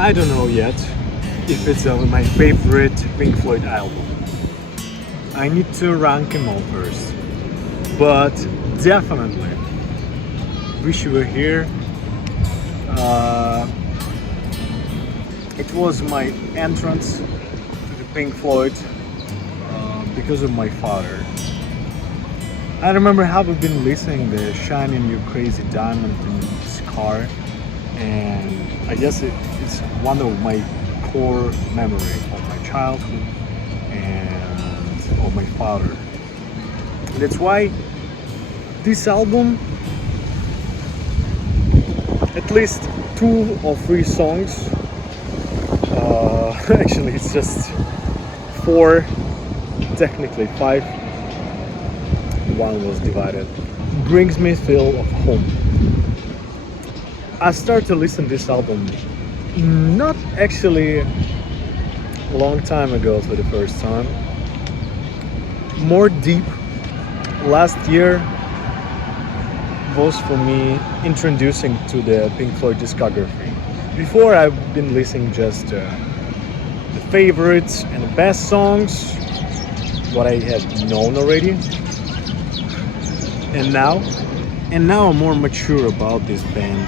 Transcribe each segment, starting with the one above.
I don't know yet if it's my favorite Pink Floyd album. I need to rank them all first. But definitely, Wish You Were Here. It was my entrance to the Pink Floyd because of my father. I remember having been listening the Shining You Crazy Diamond in his car, and I guess it's one of my core memory of my childhood and of my father. That's why this album, at least 2 or 3 songs, actually it's just 4, technically 5, one was divided, brings me feel of home. I started to listen to this album not actually a long time ago for the first time, more deep. Last year was for me introducing to the Pink Floyd discography. Before I've been listening just the favorites and the best songs, what I had known already. And now I'm more mature about this band.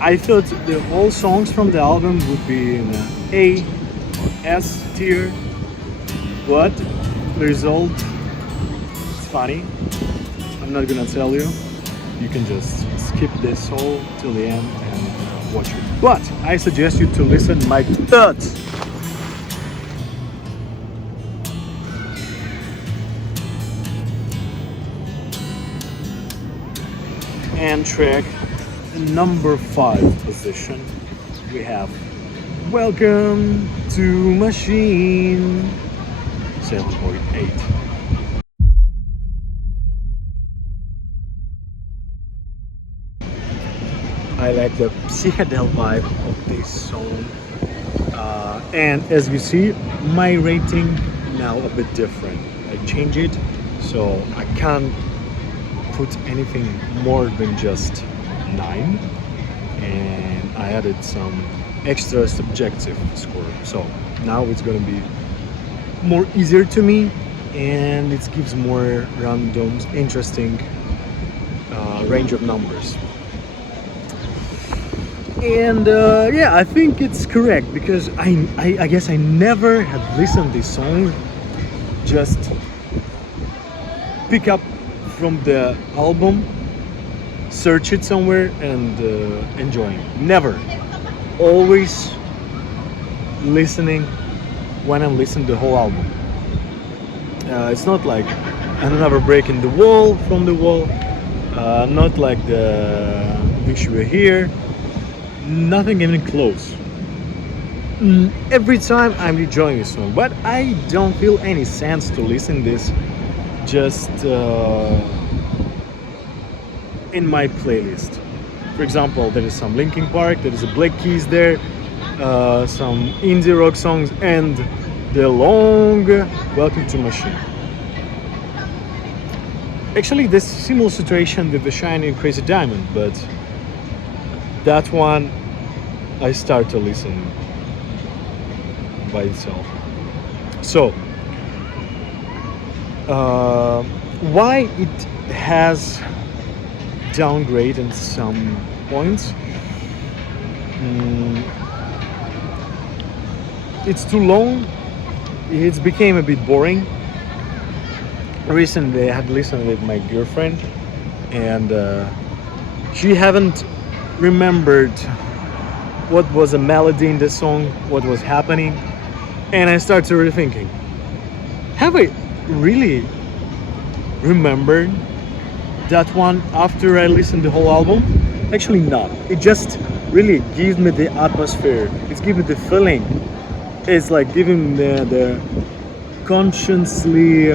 I thought the whole songs from the album would be in a A or S tier, but the result, it's funny. I'm not gonna tell you. You can just skip this whole till the end and watch it. But I suggest you to listen my thoughts. And track number 5 position, we have Welcome to Machine 7.8. I like the psychedelic vibe of this song, and as you see, my rating now a bit different. I change it, so I can't put anything more than just 9, and I added some extra subjective score, so now it's gonna be more easier to me, and it gives more random interesting range of numbers. And yeah, I think it's correct because I guess I never had listened this song just pick up from the album, search it somewhere and enjoying. Never. Always listening when I'm listening to the whole album. It's not like another break in the wall from the wall, not like the Wish You Were Here, nothing even close. Every time I'm enjoying this song, but I don't feel any sense to listen this just in my playlist. For example, there is some Linkin Park, there is a Black Keys there, some indie rock songs, and the long Welcome to Machine. Actually, this similar situation with the Shiny and Crazy Diamond, but that one I start to listen by itself. So, why it has downgraded some points? It's too long. It's became a bit boring. Recently, I had listened with my girlfriend, and she haven't remembered what was a melody in the song, what was happening, and I started rethinking: have I really remembered that one after I listened to the whole album? Actually not. It just really gives me the atmosphere. It's giving me the feeling. It's like giving me the consciously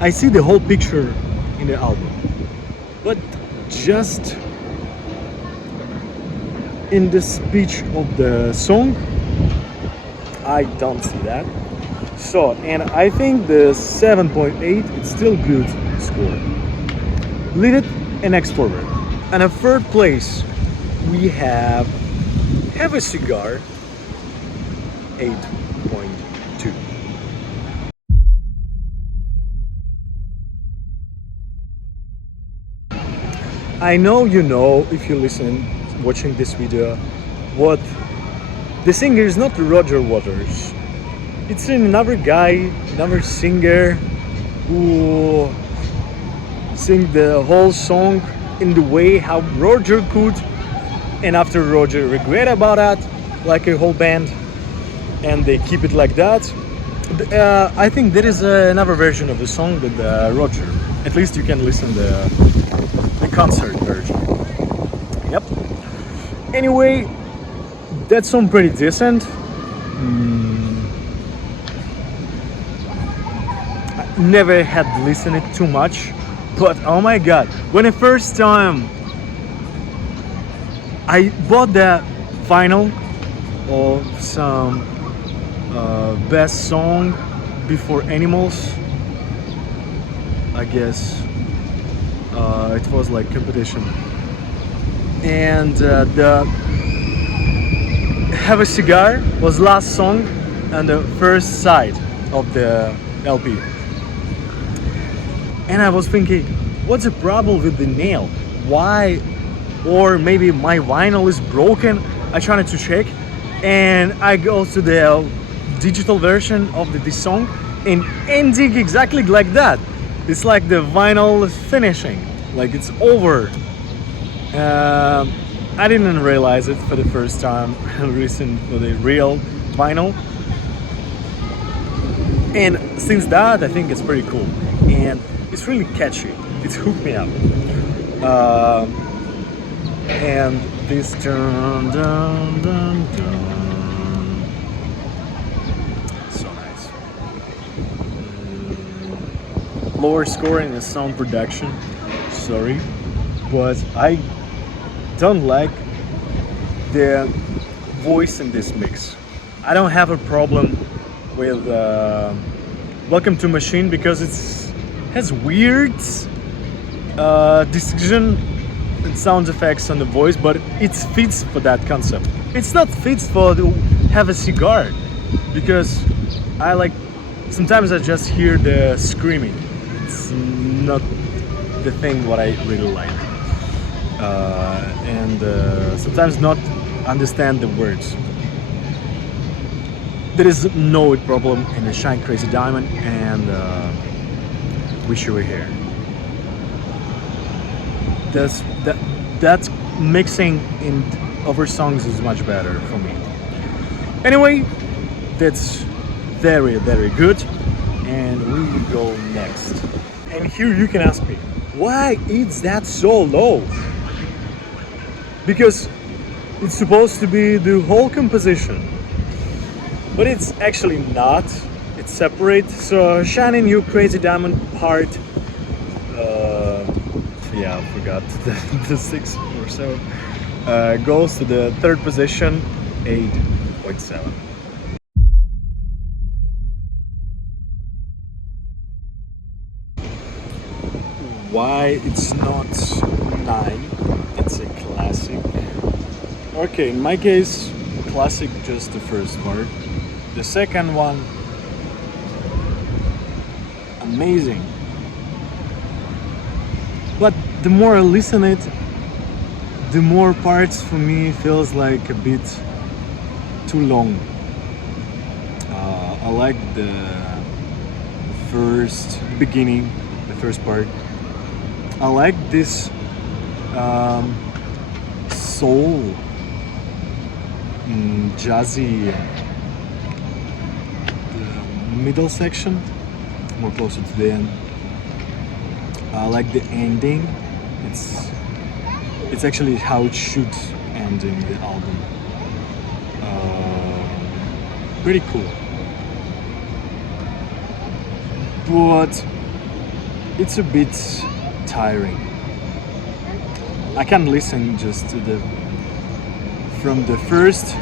I see the whole picture in the album. But just in the speech of the song, I don't see that. So, and I think the 7.8 it's still good score. Leave it and next forward. And a third place we have a cigar 8.2. I know you know, if you listen watching this video, what the singer is not Roger Waters. It's another guy, another singer who sing the whole song in the way how Roger could, and after Roger regret about that, like a whole band, and they keep it like that. I think there is another version of the song with Roger. At least you can listen the concert version. Yep. Anyway, that song pretty decent. I never had listened it too much, but oh my god, when the first time I bought the vinyl of some best song before Animals, I guess it was like competition, and the Have a Cigar was last song on the first side of the LP, and I was thinking, what's the problem with the nail? Why? Or maybe my vinyl is broken. I tried to check, and I go to the digital version of this song, and ending exactly like that. It's like the vinyl is finishing, like it's over. I didn't realize it for the first time listening for the real vinyl, and since that I think it's pretty cool and it's really catchy. It's hooked me up. And this dun dun dun dun, so nice. Lower score in the sound production, sorry, but I don't like the voice in this mix. I don't have a problem with Welcome to Machine because it has weird decision and sound effects on the voice, but it fits for that concept. It's not fits for the Have a Cigar, because I like, sometimes I just hear the screaming. It's not the thing what I really like, and sometimes not understand the words. There is no problem in the Shine Crazy Diamond and Wish You Were Here. That mixing in other songs is much better for me. Anyway, that's very good, and we will go next. And here you can ask me, why is that so low? Because it's supposed to be the whole composition, but it's actually not. It's separate. So Shining You Crazy Diamond part, yeah, I forgot the 6 or so, goes to the third position, 8.7. Why it's not 9? It's a classic. Okay, in my case, classic just the first part. The second one, amazing. But the more I listen it, the more parts for me feels like a bit too long. I like the beginning, the first part. I like this soul, jazzy, the middle section, more closer to the end. I like the ending. It's actually how it should end in the album. Pretty cool. But it's a bit tiring. I can't listen just to from the first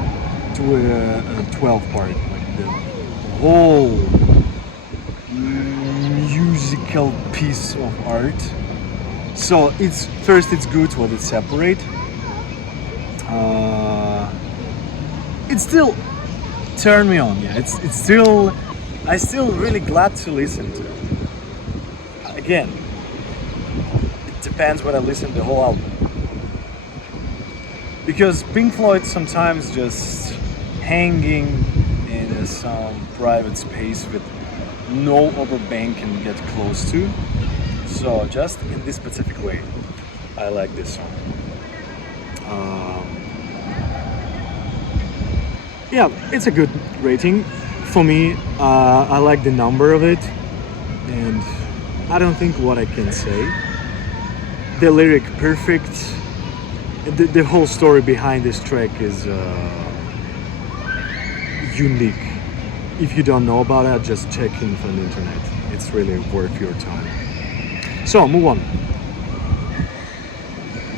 to a 12 part, like the whole musical piece of art. So it's good when it's separate, It still turned me on. Yeah, it's still, I still really glad to listen to. Again, it depends when I listen to the whole album. Because Pink Floyd sometimes just hanging in some private space with no other band can get close to. So just in this specific way, I like this song. Yeah, it's a good rating for me. I like the number of it, and I don't think what I can say. The lyric perfect. The whole story behind this track is unique. If you don't know about it, just check in from the internet. It's really worth your time. So move on.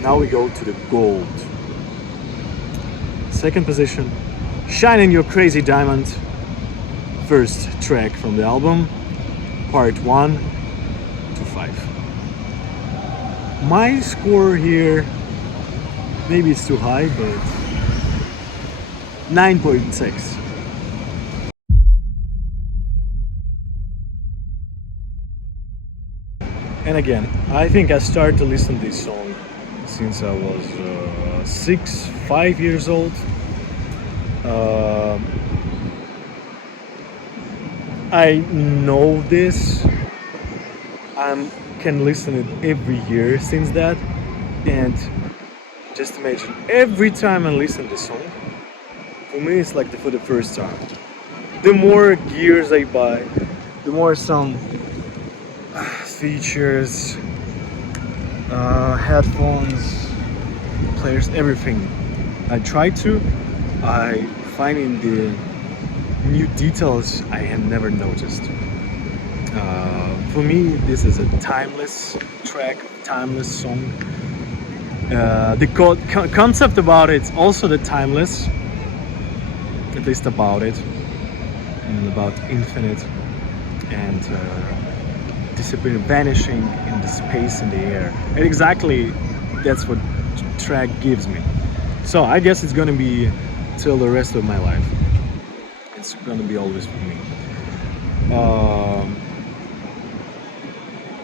Now we go to the gold. Second position, Shining Your Crazy Diamond. First track from the album, part 1 to 5. My score here, maybe it's too high, but 9.6. And again, I think I started to listen to this song since I was 5 years old. I know this. I can listen it every year since that, and just imagine every time I listen to this song, for me it's like for the first time. The more gears I buy, the more some features, headphones, players, everything I try to, I find in the new details I had never noticed. For me, this is a timeless track, timeless song. The concept about it is also the timeless, at least about it, and about infinite and disappearing, vanishing in the space in the air. And exactly that's what track gives me. So I guess it's gonna be till the rest of my life. It's gonna be always with me.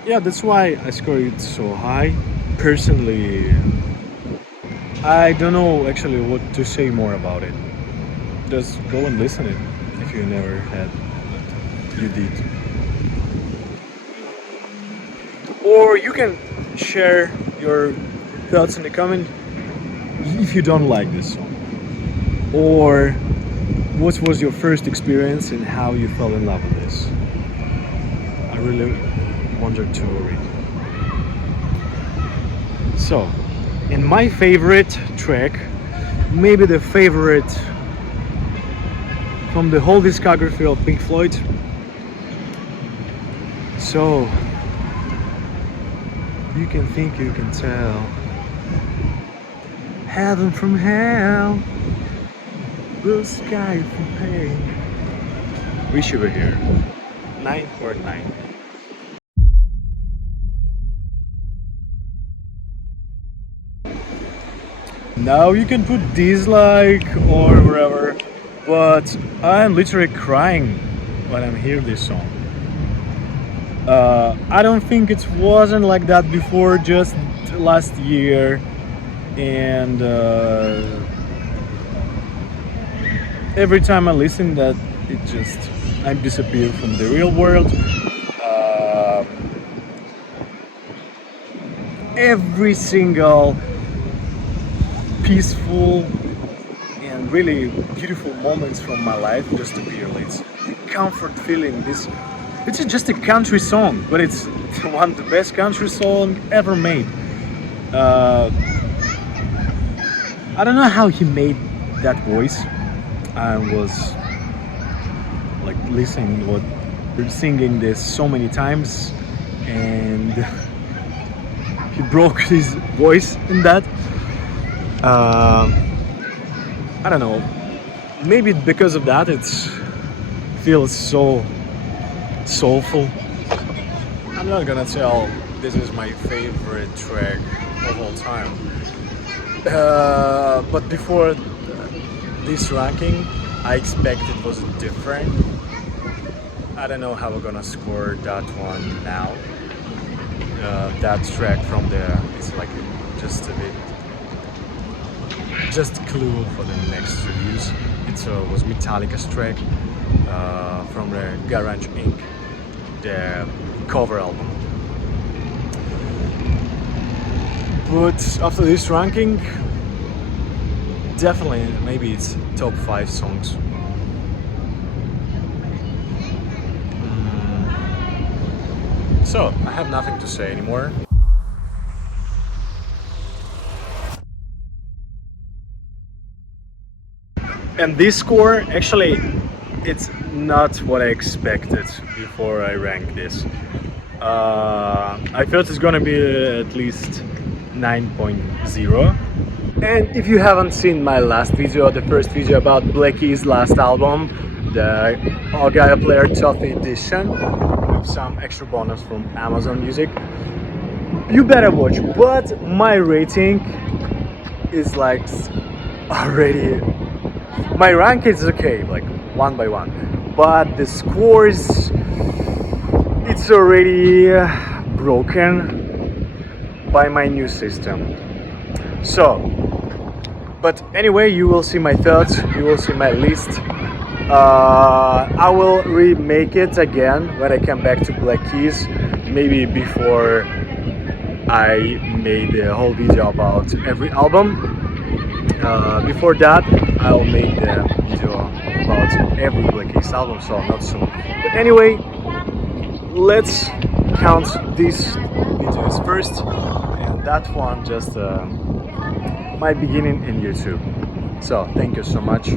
Yeah, that's why I score it so high. Personally, I don't know actually what to say more about it. Just go and listen it if you never had, but you did. Or you can share your thoughts in the comment if you don't like this song. Or what was your first experience and how you fell in love with this? I really wonder to read. So, and my favorite track, maybe the favorite from the whole discography of Pink Floyd. So, you can think, you can tell. Heaven from hell, blue sky from pain. Wish you were here. 9.9. Now you can put dislike or whatever, but I'm literally crying when I'm hearing this song. I don't think it wasn't like that before, just last year, and every time I listen that it just, I disappear from the real world. Every single peaceful and really beautiful moments from my life just appear. It's a comfort feeling. It's just a country song, but it's one of the best country song ever made. I don't know how he made that voice. I was like listening what singing this so many times, and he broke his voice in that. I don't know, maybe because of that it feels so soulful. I'm not gonna tell this is my favorite track of all time, But before this ranking, I expected was different. I don't know how we're gonna score that one now. That track from there is like just a bit, just a clue for the next reviews. It was Metallica's track from the Garage Inc., the cover album. But after this ranking, definitely maybe it's top 5 songs. So I have nothing to say anymore. And this score, actually, it's not what I expected before I ranked this. I thought it's gonna be at least 9.0. And if you haven't seen my last video, the first video about Blackie's last album, the Gaia Player Toffee Edition, with some extra bonus from Amazon Music, you better watch. But my rating is like already, my rank is okay, like 1 by 1, but the scores, it's already broken by my new system. So, but anyway, you will see my thoughts, you will see my list. I will remake it again when I come back to Black Keys, maybe before I made a whole video about every album. Before that, I'll make the video about every Black Keys album, so not soon. But anyway, let's count these videos first, and that one just my beginning in YouTube. So thank you so much.